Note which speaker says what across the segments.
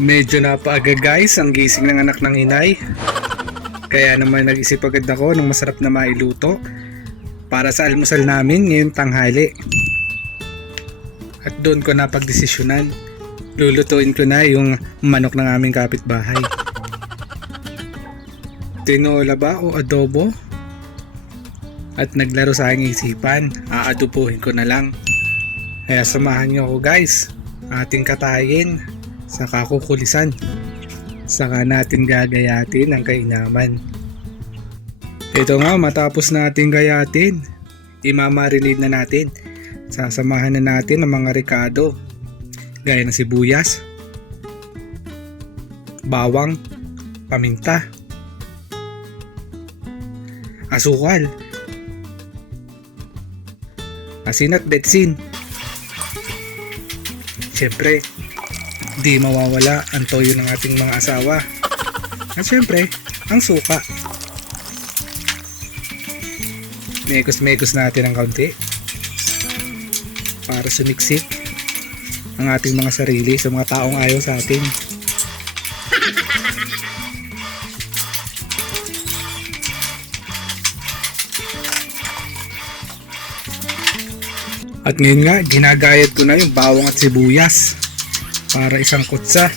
Speaker 1: Medyo napaaga guys ang gising ng anak ng inay. Kaya naman nag-isip agad ako ng masarap na mailuto para sa almusal namin ngayong tanghali. At doon ko napagdesisyonan. Lulutuin ko na yung manok ng aming kapitbahay. Tinola ba o adobo? At naglaro sa aking isipan, aadupuhin ko na lang. Kaya samahan niyo ako guys, ating katayin sa kakukulisan. Saka natin gagayatin ang kainaman. Ito nga, matapos natin gayatin, imamarinate na natin. Sasamahan na natin ang mga ricado, gaya ng sibuyas, bawang, paminta, asukal, asin at betsin. Siyempre, di mawawala ang toyo ng ating mga asawa. At siyempre, ang suka. Mekos-mekos natin ang kaunti para sumiksik ang ating mga sarili sa mga taong ayaw sa atin. At ngayon nga, ginagayad ko na yung bawang at sibuyas para isang kutsa.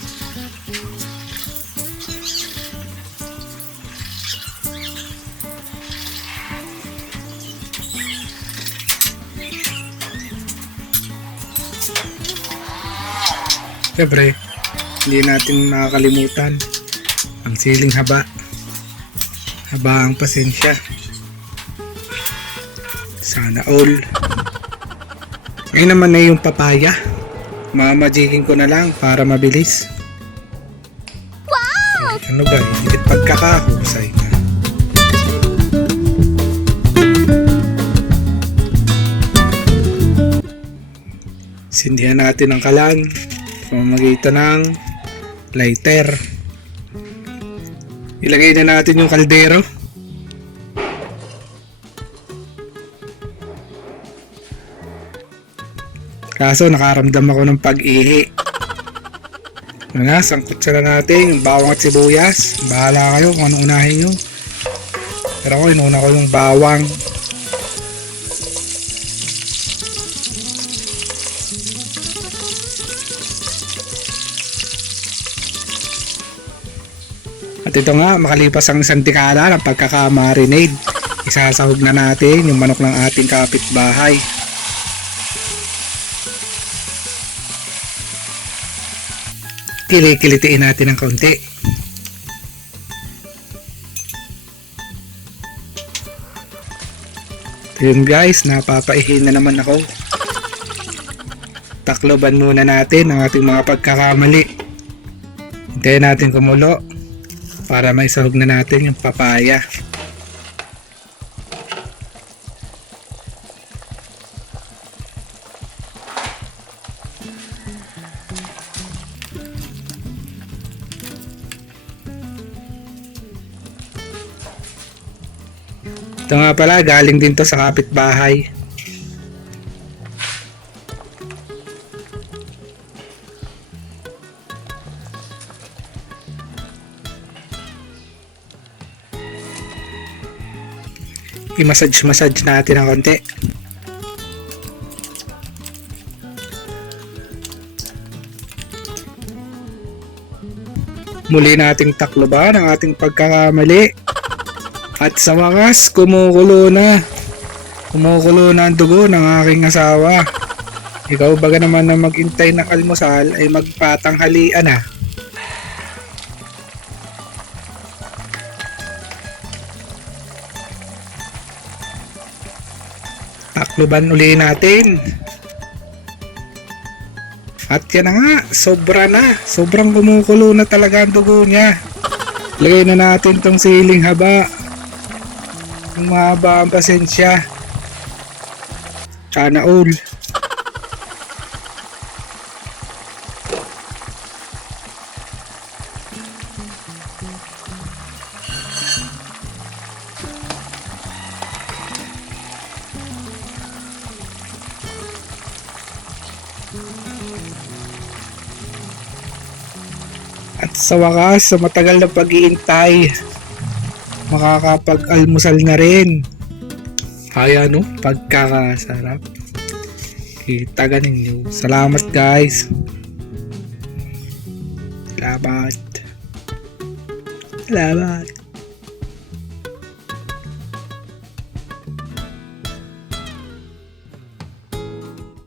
Speaker 1: Siyempre, hindi natin makakalimutan ang siling haba. Haba ang pasensya. Sana all. Ngayon naman na yung papaya. Mamajikin ko na lang para mabilis. Wow! Ano ba? Higit pagkakahusay na. Sindihan natin ang kalan pamamagitan ng lighter. Ilagay na natin yung kaldero. Kaso nakaramdam ako ng pag-ihi. Ano na, sangkot na natin yung bawang at sibuyas. Bahala kayo kung anong unahin nyo. Pero ako, inuna ko yung bawang. At ito nga, makalipas ang isang dekada ng pagkakamarinade, isasahog na natin yung manok ng ating kapitbahay. Kilikilitiin natin ng kaunti. Yun guys, napapaihin na naman ako. Takloban muna natin ang ating mga pagkakamali. Hintayin natin kumulo para may sahog na natin yung papaya. Ito nga pala, galing din to sa kapitbahay. I-massage-massage natin ng konti. Muli nating takloban ang ating pagkakamali. At sa wakas, kumukulo na. Kumukulo na ang dugo ng aking asawa. Ikaw baga naman na magintay ng almusal ay magpatanghalian na. Takloban uli natin. At yan na nga, sobra na. Sobrang kumukulo na talaga ang dugo niya. Lagay na natin tong siling haba. Mahaba ang pasensya. Sana all. At sa wakas, sa matagal na pag-iintay, makakapag-almusal na rin. Kaya no, pagkakasarap. Kita ka ninyo. Salamat guys. Salamat. Salamat.